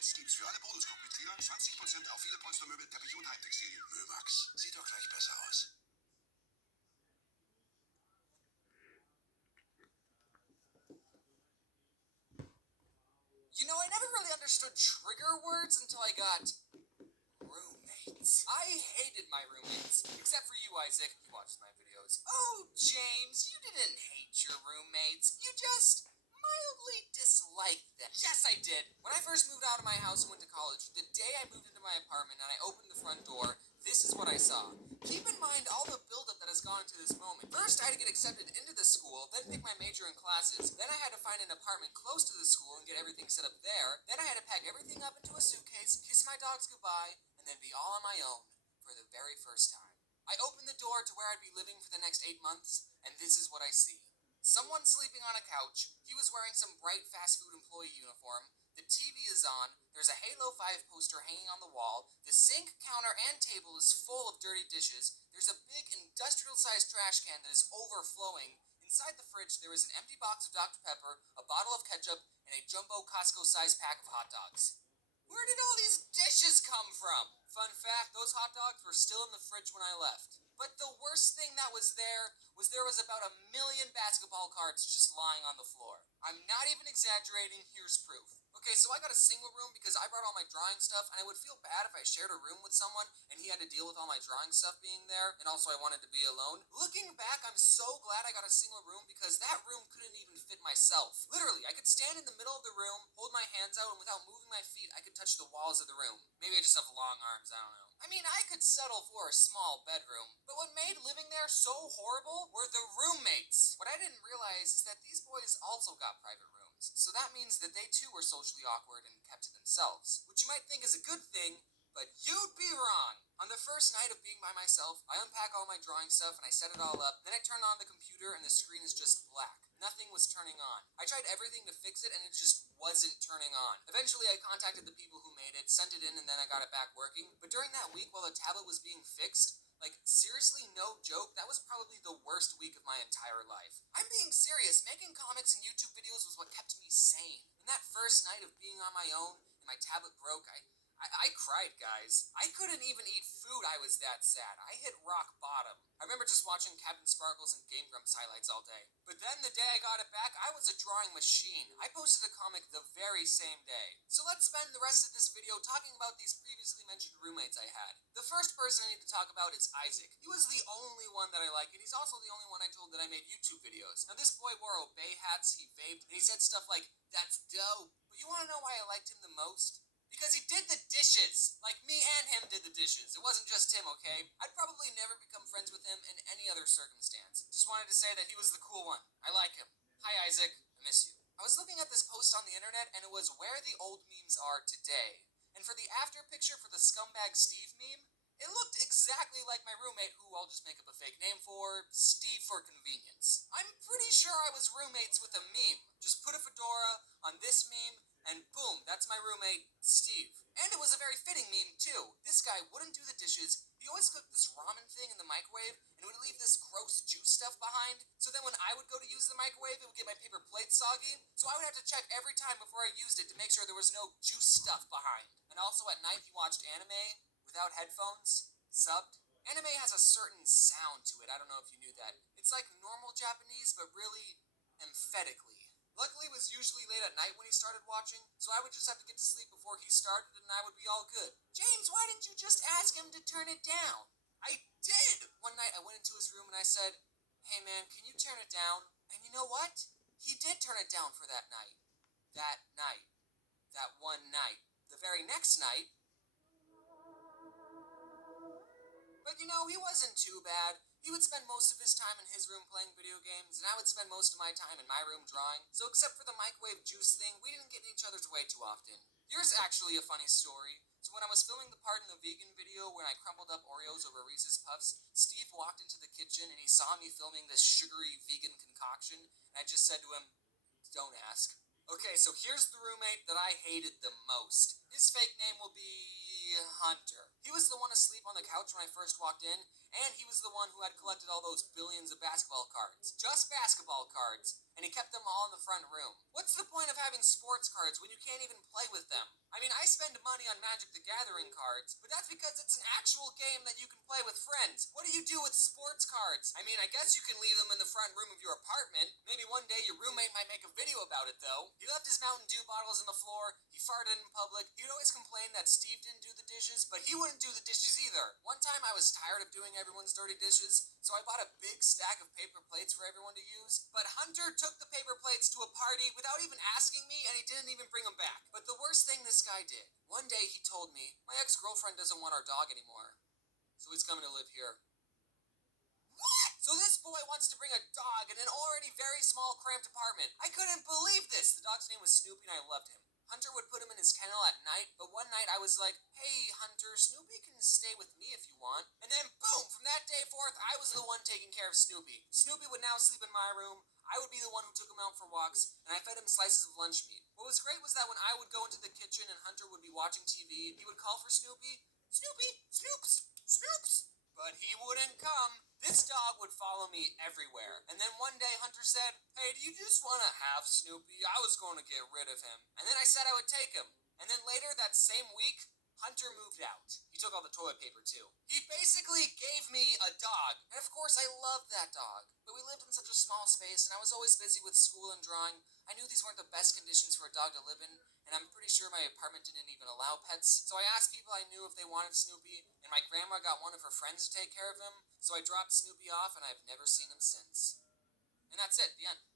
Jetzt gibt's für alle Bonusclub-Mitglieder 20% auf viele Polstermöbel, Teppiche und Heimtextilien. Mömax, sieht doch gleich besser aus. You know, I never really understood trigger words until I got roommates. I hated my roommates, except for you, Isaac. You watched my videos. Oh, James, you didn't hate your roommates. You just mildly disliked them. Yes, I did. When I first moved out of my house and went to college, the day I moved into my apartment and I opened the front door, this is what I saw. Keep in mind all the buildup that has gone to this moment. First, I had to get accepted into the school, then pick my major and classes. Then I had to find an apartment close to the school and get everything set up there. Then I had to pack everything up into a suitcase, kiss my dogs goodbye, and then be all on my own for the very first time. I opened the door to where I'd be living for the next 8 months, and this is what I see. Someone sleeping on a couch. He was wearing some bright fast food employee uniform. The TV is on. There's a Halo 5 poster hanging on the wall. The sink, counter, and table is full of dirty dishes. There's a big industrial-sized trash can that is overflowing. Inside the fridge, there is an empty box of Dr. Pepper, a bottle of ketchup, and a jumbo Costco-sized pack of hot dogs. Where did all these dishes come from? Fun fact, those hot dogs were still in the fridge when I left. But the worst thing that was there was about 1 million basketball cards just lying on the floor. I'm not even exaggerating, here's proof. Okay, so I got a single room because I brought all my drawing stuff, and I would feel bad if I shared a room with someone and he had to deal with all my drawing stuff being there, and also I wanted to be alone. Looking back, I'm so glad I got a single room because that room couldn't even fit myself. Literally, I could stand in the middle of the room, hold my hands out, and without moving my feet, I could touch the walls of the room. Maybe I just have long arms, I don't know. I mean, I could settle for a small bedroom, but what made living there so horrible were the roommates. What I didn't realize is that these boys also got private rooms, so that means that they too were socially awkward and kept to themselves, which you might think is a good thing, but you'd be wrong. On the first night of being by myself, I unpack all my drawing stuff and I set it all up, then I turn on the computer and the screen is just black. Nothing was turning on. I tried everything to fix it and it just wasn't turning on. Eventually I contacted the people who made it, sent it in, and then I got it back working. But during that week while the tablet was being fixed, like, seriously, no joke, that was probably the worst week of my entire life. I'm being serious. Making comics and YouTube videos was what kept me sane. And that first night of being on my own and my tablet broke, I cried, guys. I couldn't even eat food, I was that sad. I hit rock bottom. I remember just watching Captain Sparkles and Game Grumps highlights all day. But then the day I got it back, I was a drawing machine. I posted a comic the very same day. So let's spend the rest of this video talking about these previously mentioned roommates I had. The first person I need to talk about is Isaac. He was the only one that I liked, and he's also the only one I told that I made YouTube videos. Now this boy wore obey hats, he vaped, and he said stuff like, "That's dope." But you wanna know why I liked him the most? Because he did the dishes. Like, me and him did the dishes. It wasn't just him, okay? I'd probably never become friends with him in any other circumstance. Just wanted to say that he was the cool one. I like him. Hi, Isaac. I miss you. I was looking at this post on the internet, and it was where the old memes are today. And for the after picture for the Scumbag Steve meme, it looked exactly like my roommate, who I'll just make up a fake name for, Steve for convenience. I'm pretty sure I was roommates with a meme. Just put a fedora on this meme, and boom, that's my roommate, Steve. And it was a very fitting meme, too. This guy wouldn't do the dishes. He always cooked this ramen thing in the microwave, and would leave this gross juice stuff behind. So then when I would go to use the microwave, it would get my paper plate soggy. So I would have to check every time before I used it to make sure there was no juice stuff behind. And also at night, he watched anime without headphones, subbed. Anime has a certain sound to it. I don't know if you knew that. It's like normal Japanese, but really emphatically. Luckily, it was usually late at night when he started watching, so I would just have to get to sleep before he started and I would be all good. James, why didn't you just ask him to turn it down? I did! One night I went into his room and I said, "Hey man, can you turn it down?" And you know what? He did turn it down for that night. That night. That one night. The very next night. But you know, he wasn't too bad. He would spend most of his time in his room playing video games, and I would spend most of my time in my room drawing. So except for the microwave juice thing, we didn't get in each other's way too often. Here's actually a funny story. So when I was filming the part in the vegan video when I crumbled up Oreos over Reese's Puffs, Steve walked into the kitchen and he saw me filming this sugary vegan concoction, and I just said to him, "Don't ask." Okay, so here's the roommate that I hated the most. His fake name will be Hunter. He was the one asleep on the couch when I first walked in, and he was the one who had collected all those billions of basketball cards. Just basketball cards. And he kept them all in the front room. What's the point of having sports cards when you can't even play with them? I mean, I spend money on Magic the Gathering cards, but that's because it's an actual game that you can play with friends. What do you do with sports cards? I mean, I guess you can leave them in the front room of your apartment. Maybe one day your roommate might make a video about it, though. He left his Mountain Dew bottles on the floor, he farted in public, he would always complain that Steve didn't do the dishes, but he wouldn't do the dishes either. One time I was tired of doing everyone's dirty dishes, so I bought a big stack of paper plates for everyone to use, but Hunter took the paper plates to a party without even asking me, and he didn't even bring them back. But the worst thing this guy did, one day he told me, my ex-girlfriend doesn't want our dog anymore, so he's coming to live here. What? So this boy wants to bring a dog in an already very small, cramped apartment. I couldn't believe this. The dog's name was Snoopy and I loved him. Hunter would put him in his kennel at night, but one night I was like, hey, Hunter, Snoopy can stay with me if you want. And then, boom, from that day forth, I was the one taking care of Snoopy. Snoopy would now sleep in my room. I would be the one who took him out for walks, and I fed him slices of lunch meat. What was great was that when I would go into the kitchen and Hunter would be watching TV, he would call for Snoopy. Snoopy, Snoops, Snoops. But he wouldn't come. This dog would follow me everywhere. And then one day Hunter said, hey, do you just want to have Snoopy? I was going to get rid of him. And then I said I would take him. And then later that same week, Hunter moved out. He took all the toilet paper too. He basically gave me a dog. And of course I loved that dog. But we lived in such a small space and I was always busy with school and drawing. I knew these weren't the best conditions for a dog to live in, and I'm pretty sure my apartment didn't even allow pets. So I asked people I knew if they wanted Snoopy, and my grandma got one of her friends to take care of him. So I dropped Snoopy off and I've never seen him since. And that's it, the end.